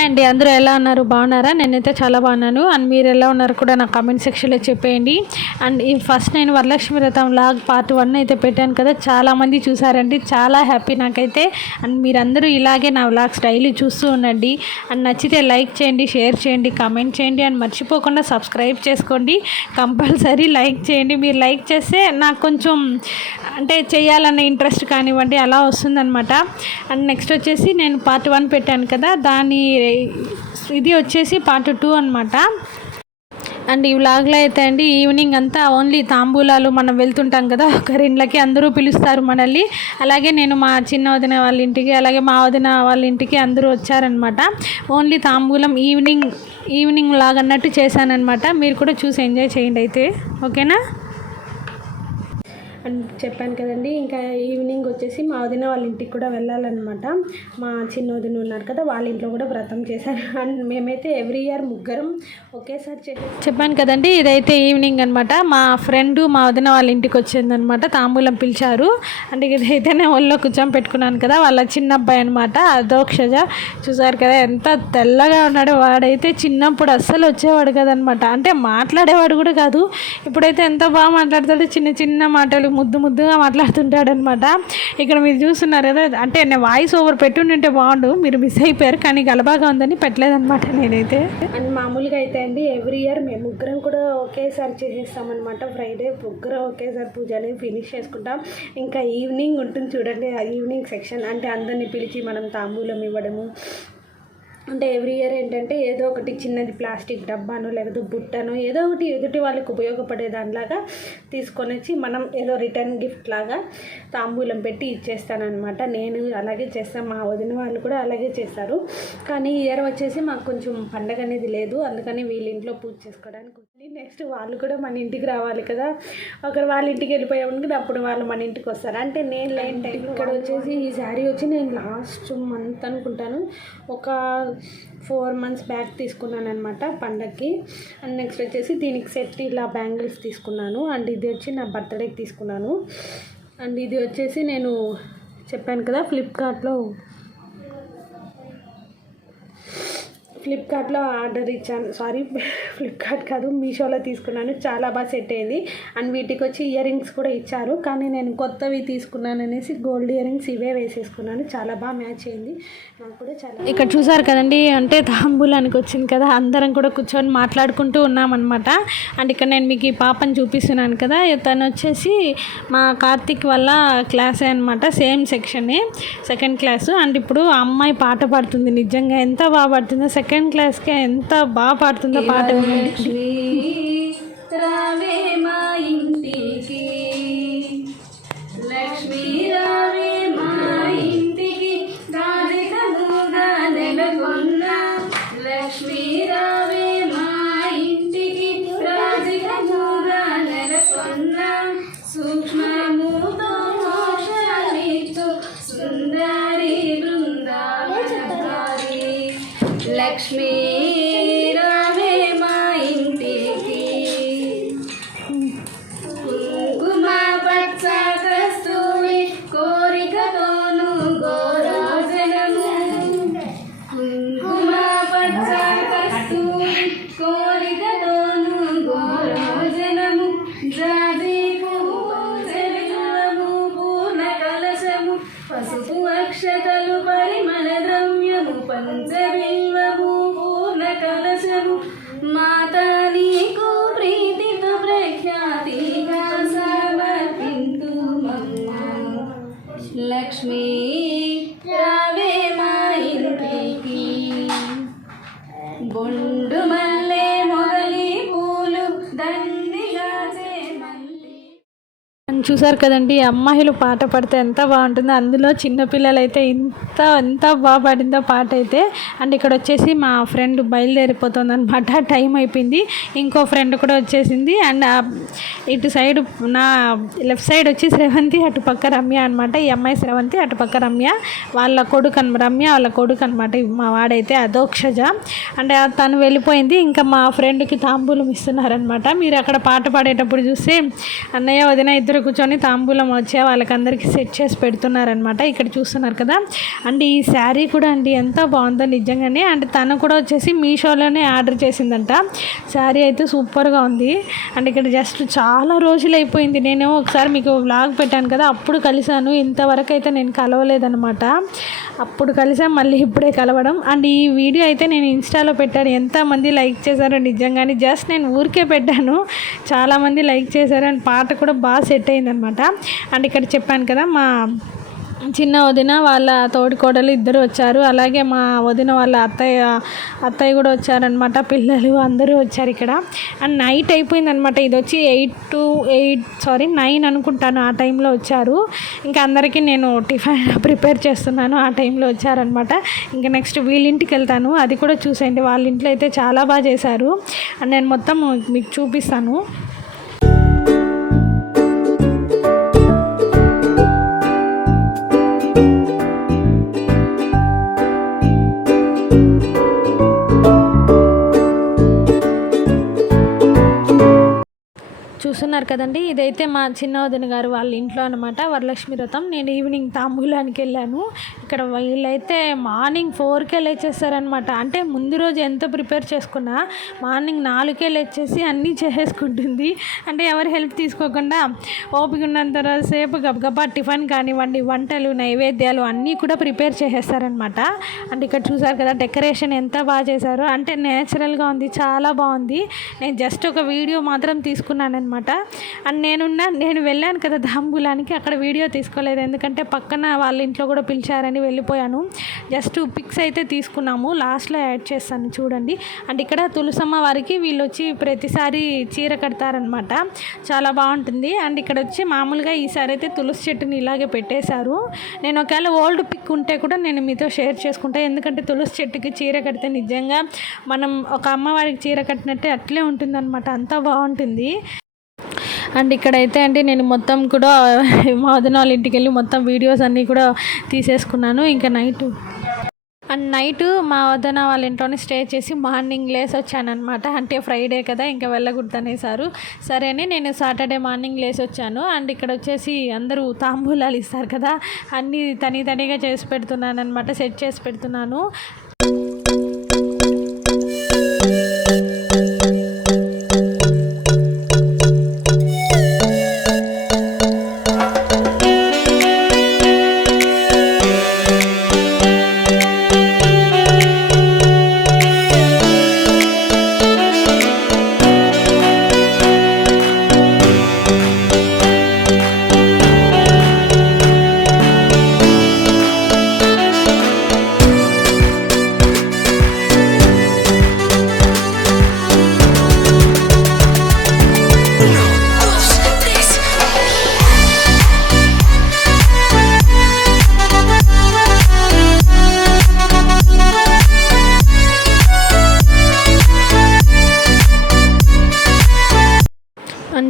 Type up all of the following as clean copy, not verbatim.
Hi అండి, అందరూ ఎలా ఉన్నారు? బాగున్నారా? నేనైతే చాలా బాగున్నాను. అండ్ మీరు ఎలా ఉన్నారు కూడా నా కామెంట్ సెక్షన్లో చెప్పేయండి. అండ్ ఈ ఫస్ట్ నేను వరలక్ష్మి వ్రతం లాగ్ పార్ట్ 1 అయితే పెట్టాను కదా, చాలామంది చూసారండి. చాలా హ్యాపీ నాకైతే. అండ్ మీరందరూ ఇలాగే నా వ్లాగ్స్ డైలీ చూస్తూ ఉండండి. అండ్ నచ్చితే లైక్ చేయండి, షేర్ చేయండి, కామెంట్ చేయండి. అండ్ మర్చిపోకుండా సబ్స్క్రైబ్ చేసుకోండి. కంపల్సరీ లైక్ చేయండి. మీరు లైక్ చేస్తే నాకు కొంచెం అంటే చేయాలనే ఇంట్రెస్ట్ కానివ్వండి అలా వస్తుందన్నమాట. అండ్ నెక్స్ట్ వచ్చేసి నేను పార్ట్ 1 పెట్టాను కదా, ఇది వచ్చేసి పార్ట్ 2 అనమాట. అండ్ ఈ వ్లాగ్లో అయితే అండి ఈవినింగ్ అంతా ఓన్లీ తాంబూలాలు, మనం వెళ్తుంటాం కదా ఒకరింట్లకి, అందరూ పిలుస్తారు మనల్ని. అలాగే నేను మా చిన్న వదిన వాళ్ళ ఇంటికి, అలాగే మా వదిన వాళ్ళ ఇంటికి అందరూ వచ్చారనమాట. ఓన్లీ తాంబూలం ఈవినింగ్ వ్లాగ్ అన్నట్టు చేశానమాట. మీరు కూడా చూసి ఎంజాయ్ చేయండి అయితే, ఓకేనా? అండ్ చెప్పాను కదండి, ఇంకా ఈవినింగ్ వచ్చేసి మా వదిన వాళ్ళ ఇంటికి కూడా వెళ్ళాలన్నమాట. మా చిన్న వదిన ఉన్నారు కదా, వాళ్ళ ఇంట్లో కూడా వ్రతం చేశారు. అండ్ మేమైతే ఎవ్రీ ఇయర్ ముగ్గురం ఒకేసారి చెప్పాను కదండి, ఇదైతే ఈవినింగ్ అనమాట. మా ఫ్రెండ్ మా వదిన వాళ్ళ ఇంటికి వచ్చిందనమాట, తాంబూలం పిలిచారు. అంటే ఇదైతే నేను ఒళ్ళో కూర్చొని పెట్టుకున్నాను కదా, వాళ్ళ చిన్న అబ్బాయి అనమాట, అదోక్షజ. చూసారు కదా ఎంత తెల్లగా ఉన్నాడు. వాడైతే చిన్నప్పుడు అస్సలు వచ్చేవాడు కదనమాట, అంటే మాట్లాడేవాడు కూడా కాదు. ఇప్పుడైతే ఎంత బాగా మాట్లాడతాడు, చిన్న చిన్న మాటలు ముద్దుగా మాట్లాడుతుంటాడనమాట. ఇక్కడ మీరు చూస్తున్నారు కదా, అంటే నేను వాయిస్ ఓవర్ పెట్టుంటే బాగుండు, మీరు మిస్ అయిపోయారు. కానీ గలబాగా ఉందని పెట్టలేదనమాట నేనైతే. అండ్ మామూలుగా అయితే అండి ఎవ్రీ ఇయర్ మేము ముగ్గురం కూడా ఒకేసారి చేసేస్తామన్నమాట. ఫ్రైడే ముగ్గురం ఒకేసారి పూజ అనేది ఫినిష్ చేసుకుంటాం. ఇంకా ఈవినింగ్ ఉంటుంది చూడండి, ఆ ఈవినింగ్ సెక్షన్ అంటే అందరినీ పిలిచి మనం తాంబూలం ఇవ్వడము. అంటే ఎవ్రీ ఇయర్ ఏంటంటే ఏదో ఒకటి చిన్నది ప్లాస్టిక్ డబ్బానో లేకపోతే బుట్టనో ఏదో ఒకటి ఎదుటి వాళ్ళకి ఉపయోగపడే దానిలాగా తీసుకొని వచ్చి మనం ఏదో రిటర్న్ గిఫ్ట్ లాగా తాంబూలం పెట్టి ఇచ్చేస్తానమాట. నేను అలాగే చేస్తాను, మా వదిన వాళ్ళు కూడా అలాగే చేస్తారు. కానీ ఈ ఇయర్ వచ్చేసి మాకు కొంచెం పండగ అనేది లేదు, అందుకని వీళ్ళ ఇంట్లో పూజ చేసుకోవడానికి. నెక్స్ట్ వాళ్ళు కూడా మన ఇంటికి రావాలి కదా, ఒకరు వాళ్ళ ఇంటికి వెళ్ళిపోయామనుకుంటే అప్పుడు వాళ్ళు మన ఇంటికి వస్తారు. అంటే నేను లేని టైం ఇక్కడ వచ్చేసి ఈ శారీ వచ్చి నేను లాస్ట్ మంత్ అనుకుంటాను, ఒక 4 months బ్యాక్ తీసుకున్నాను అనమాట పండగకి. అండ్ నెక్స్ట్ వచ్చేసి దీనికి సెట్ ఇలా బ్యాంగిల్స్ తీసుకున్నాను. అండ్ ఇది వచ్చి నా బర్త్డేకి తీసుకున్నాను. అండ్ ఇది వచ్చేసి నేను చెప్పాను కదా ఫ్లిప్కార్ట్లో ఆర్డర్ ఇచ్చాను. సారీ, ఫ్లిప్కార్ట్ కాదు, మీషోలో తీసుకున్నాను. చాలా బాగా సెట్ అయింది. అండ్ వీటికి వచ్చి ఇయర్ రింగ్స్ కూడా ఇచ్చారు, కానీ నేను కొత్తవి తీసుకున్నాను అనేసి గోల్డ్ ఇయర్ రింగ్స్ ఇవే వేసేసుకున్నాను. చాలా బాగా మ్యాచ్ అయింది నాకు కూడా చాలా. ఇక్కడ చూసారు కదండి, అంటే తాంబూలానికి వచ్చింది కదా, అందరం కూడా కూర్చొని మాట్లాడుకుంటూ ఉన్నామన్నమాట. అండ్ ఇక్కడ నేను మీకు ఈ పాపని చూపిస్తున్నాను కదా, తను వచ్చేసి మా కార్తిక్ వల్ల క్లాసే అనమాట, సేమ్ సెక్షనే, 2nd క్లాసు. అండ్ ఇప్పుడు ఆ అమ్మాయి పాట పాడుతుంది, నిజంగా ఎంత బాగా పాడుతుందో, 2nd క్లాస్కే ఎంత బాగా పాడుతుందో పాట. రావే మా ఇంటికి లక్ష్మీ, రావే మా ఇంటికి రాధికముగా నెలకొన్న లక్ష్మీ, రావే మా ఇంటికి రాధికముగా నెలకొన్న సూక్ష్మముతో మోక్షమిచ్చు సుందరి బృందావనకారి లక్ష్మీ, రావే మా ఇంటికి కుంకుమ పచ్చ కస్తూరి కోరికతోను గోరోజనము కుంకుమ పచ్చ కస్తూరి కోరికతోను గోరోజనము జాజి పువ్వు చెవిలము పూర్ణ కలశము పసుపు అక్షతలు పరిమళ ద్రవ్యము పంచబిల్వము పూర్ణ కలశము మాతా నీకు ప్రీతితో ప్రఖ్యాతిగా సమర్పింతు మమ్ము లక్ష్మీ, రావే మా ఇంటికి బొండు మల్లె మొగలి పూలు దండిగా చేమంతి. చూసారు కదండి, అమ్మాయిలు పాట పాడితే ఎంత బాగుంటుందో, అందులో చిన్నపిల్లలు అయితే ఎంత బాగా పాడిందో పాట అయితే. అండ్ ఇక్కడ వచ్చేసి మా ఫ్రెండ్ బయలుదేరిపోతుంది అనమాట, టైం అయిపోయింది. ఇంకో ఫ్రెండ్ కూడా వచ్చేసింది. అండ్ ఇటు సైడ్ నా లెఫ్ట్ సైడ్ వచ్చి శ్రవంతి, అటు పక్క రమ్య అనమాట. ఈ అమ్మాయి శ్రవంతి, అటు పక్క రమ్య వాళ్ళ కొడుకు రమ్య వాళ్ళ కొడుకు అనమాట. మా వాడైతే అదోక్షజ. అంటే తను వెళ్ళిపోయింది. ఇంకా మా ఫ్రెండ్కి తాంబూలం ఇస్తున్నారనమాట. మీరు అక్కడ పాట పాడేటప్పుడు చూస్తే అన్నయ్య వదిన ఇద్దరు కూర్చొని తాంబూలం వచ్చే వాళ్ళకందరికీ సెట్ చేసి పెడుతున్నారనమాట. ఇక్కడ చూస్తున్నారు కదా. అండ్ ఈ శారీ కూడా అండి ఎంత బాగుందో నిజంగానే. అండ్ తను కూడా వచ్చేసి మీషోలోనే ఆర్డర్ చేసిందంట. శారీ అయితే సూపర్గా ఉంది. అండ్ ఇక్కడ జస్ట్ చాలా రోజులు అయిపోయింది. నేను ఒకసారి మీకు వ్లాగ్ పెట్టాను కదా, అప్పుడు కలిసాను. ఇంతవరకు అయితే నేను కలవలేదనమాట. అప్పుడు కలిసాం, మళ్ళీ ఇప్పుడే కలవడం. అండ్ ఈ వీడియో అయితే నేను ఇన్స్టాలో పెట్టాను. ఎంతమంది లైక్ చేశారో నిజంగానే. జస్ట్ నేను ఊరికే పెట్టాను, చాలామంది లైక్ చేశారు. అండ్ పాట కూడా బాగా సెట్ అయిందనమాట. అండ్ ఇక్కడ చెప్పాను కదా, మా చిన్న వదిన వాళ్ళ తోడికోడలు ఇద్దరు వచ్చారు. అలాగే మా వదిన వాళ్ళ అత్తయ్య కూడా వచ్చారనమాట. పిల్లలు అందరూ వచ్చారు ఇక్కడ. అండ్ నైట్ అయిపోయిందనమాట. ఇది వచ్చి 9 అనుకుంటాను, ఆ టైంలో వచ్చారు. ఇంకా అందరికీ నేను టిఫిన్ ప్రిపేర్ చేస్తున్నాను, ఆ టైంలో వచ్చారనమాట. ఇంకా నెక్స్ట్ వీళ్ళ ఇంటికి వెళ్తాను, అది కూడా చూసేయండి. వాళ్ళ ఇంట్లో అయితే చాలా బాగా చేశారు. అండ్ నేను మొత్తం మీకు చూపిస్తాను. చూస్తున్నారు కదండి, ఇదైతే మా చిన్న వదిన గారు వాళ్ళ ఇంట్లో అనమాట, వరలక్ష్మి వ్రతం. నేను ఈవినింగ్ తాంబూలానికి వెళ్ళాను. ఇక్కడ వీళ్ళైతే మార్నింగ్ 4కే లేచేస్తారనమాట. అంటే ముందు రోజు ఎంత ప్రిపేర్ చేసుకున్నా మార్నింగ్ 4కే లేచేసి అన్నీ చేసేసుకుంటుంది. అంటే ఎవరి హెల్ప్ తీసుకోకుండా ఓపిక ఉన్నంత సేపు గబగబా టిఫిన్ కానివ్వండి, వంటలు, నైవేద్యాలు అన్నీ కూడా ప్రిపేర్ చేసేస్తారనమాట. అంటే ఇక్కడ చూసారు కదా డెకరేషన్ ఎంత బాగా చేశారో. అంటే నేచురల్గా ఉంది, చాలా బాగుంది. నేను జస్ట్ ఒక వీడియో మాత్రం తీసుకున్నాను అనమాట. అండ్ నేను వెళ్ళాను కదా తాంబూలానికి, అక్కడ వీడియో తీసుకోలేదు, ఎందుకంటే పక్కన వాళ్ళ ఇంట్లో కూడా పిలిచారని వెళ్ళిపోయాను. జస్ట్ పిక్స్ అయితే తీసుకున్నాము, లాస్ట్లో యాడ్ చేస్తాను చూడండి. అండ్ ఇక్కడ తులసమ్మ వారికి వీళ్ళు వచ్చి ప్రతిసారి చీర కడతారనమాట, చాలా బాగుంటుంది. అండ్ ఇక్కడ వచ్చి మామూలుగా ఈసారి అయితే తులసి చెట్టుని ఇలాగే పెట్టేశారు. నేను ఒకవేళ ఓల్డ్ పిక్ ఉంటే కూడా నేను మీతో షేర్ చేసుకుంటాను, ఎందుకంటే తులసి చెట్టుకి చీర కడితే నిజంగా మనం ఒక అమ్మవారికి చీర కట్టినట్టే అట్లే ఉంటుందన్నమాట, అంతా బాగుంటుంది. అండ్ ఇక్కడైతే అంటే నేను మొత్తం కూడా మా వదిన వాళ్ళ ఇంటికి వెళ్ళి మొత్తం వీడియోస్ అన్నీ కూడా తీసేసుకున్నాను. ఇంకా నైట్ మా వదిన వాళ్ళ ఇంట్లోనే స్టే చేసి మార్నింగ్ లేసి వచ్చానమాట. అంటే ఫ్రైడే కదా, ఇంకా వెళ్ళకూడదు అనేసారు. సరే అని నేను సాటర్డే మార్నింగ్ లేసి వచ్చాను. అండ్ ఇక్కడ వచ్చేసి అందరూ తాంబూలాలు ఇస్తారు కదా, అన్నీ తనిగా చేసి పెడుతున్నాను అనమాట, సెట్ చేసి పెడుతున్నాను.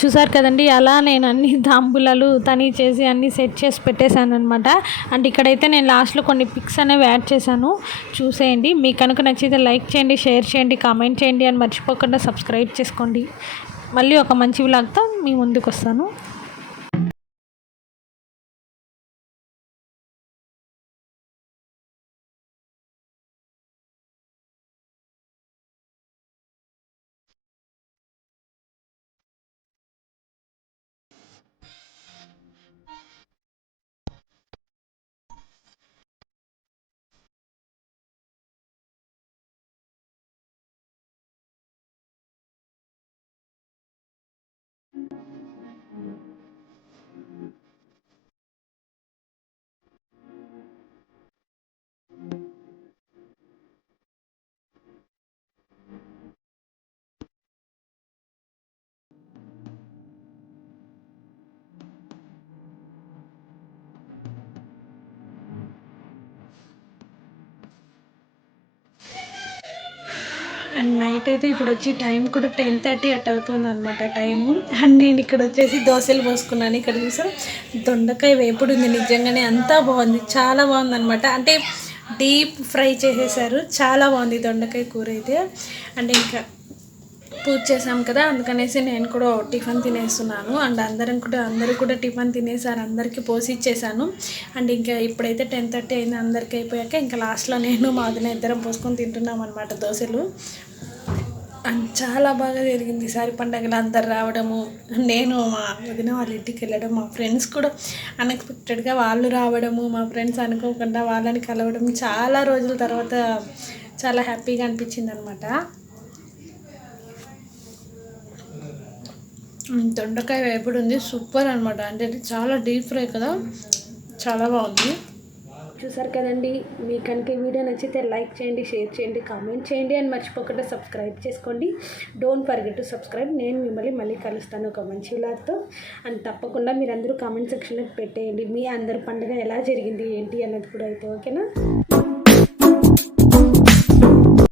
చూసారు కదండి, అలా నేను అన్ని తాంబూలాలు తని చేసి అన్నీ సెట్ చేసి పెట్టేశాను అనమాట. అండ్ ఇక్కడైతే నేను లాస్ట్లో కొన్ని పిక్స్ అనేవి యాడ్ చేశాను, చూసేయండి. మీకు కనుక నచ్చితే లైక్ చేయండి, షేర్ చేయండి, కామెంట్ చేయండి, అని మర్చిపోకుండా సబ్స్క్రైబ్ చేసుకోండి. మళ్ళీ ఒక మంచి వ్లాగ్తో మీ ముందుకు వస్తాను. అండ్ నైట్ అయితే ఇప్పుడు వచ్చి టైం కూడా 10:30 అట్ అవుతుంది అనమాట టైము. అండ్ నేను ఇక్కడ వచ్చేసి దోశలు పోసుకున్నాను. ఇక్కడ చూసాం దొండకాయ వేపుడు ఉంది, నిజంగానే అంతా బాగుంది, చాలా బాగుంది అనమాట. అంటే డీప్ ఫ్రై చేసేసారు, చాలా బాగుంది దొండకాయ కూర అయితే. అండ్ ఇంకా పూజ చేసాం కదా, అందుకనేసి నేను కూడా టిఫిన్ తినేస్తున్నాను. అండ్ అందరూ కూడా టిఫిన్ తినేసారు, అందరికీ పోసి ఇచ్చేసాను. అండ్ ఇంకా ఇప్పుడైతే 10:30 అయింది, అందరికీ అయిపోయాక ఇంకా లాస్ట్లో నేను మా వదిన ఇద్దరం పోసుకొని తింటున్నాం అనమాట దోశలు. అండ్ చాలా బాగా జరిగింది ఈసారి పండగలు, అందరు రావడము, నేను మా వదిన వాళ్ళ ఇంటికి వెళ్ళడం, మా ఫ్రెండ్స్ కూడా అన్ఎక్స్పెక్టెడ్గా వాళ్ళు రావడము, మా ఫ్రెండ్స్ అనుకోకుండా వాళ్ళని కలవడం, చాలా రోజుల తర్వాత చాలా హ్యాపీగా అనిపించింది అనమాట. దొండకాయ వేపుడు ఉంది, సూపర్ అనమాట. అంటే చాలా డీప్ ఫ్రై కదా, చాలా బాగుంది. చూసారు కదండి, మీకు కనుక ఈ వీడియో నచ్చితే లైక్ చేయండి, షేర్ చేయండి, కామెంట్ చేయండి, అండ్ మర్చిపోకుండా సబ్స్క్రైబ్ చేసుకోండి. Don't forget to subscribe. నేను మిమ్మల్ని మళ్ళీ కలుస్తాను ఒక మంచి లాతో. అండ్ తప్పకుండా మీరందరూ కామెంట్ సెక్షన్లో పెట్టేయండి మీ అందరి పండుగ ఎలా జరిగింది ఏంటి అన్నది కూడా అయితే, ఓకేనా.